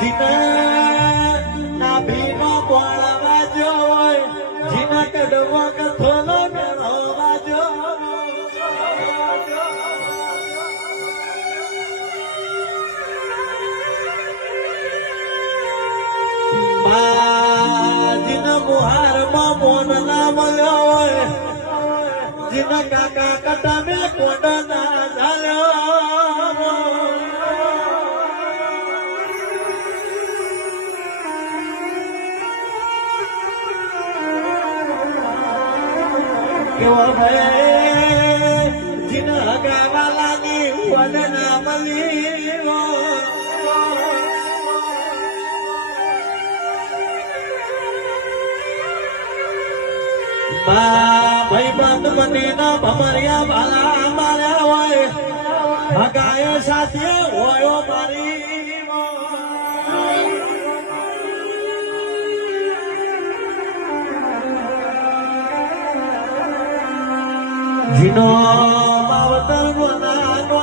જીના નાભીનો કોળ વાજો હોય જીના કડવો કથોનો મેળો વાજો જીના મુહારમાં મોન ના મળ્યો હોય જીના કાકા કટામે કોડ ના ઝાલ્યો કેવો ભાઈ જીના ગાવાલાની વન ના મળી ભાઈ બંધ બની ના ભમરિયા ભાલા માર્યા હોય હગાયો સાથે હોયો મારી જીનો માવતર નો નાનો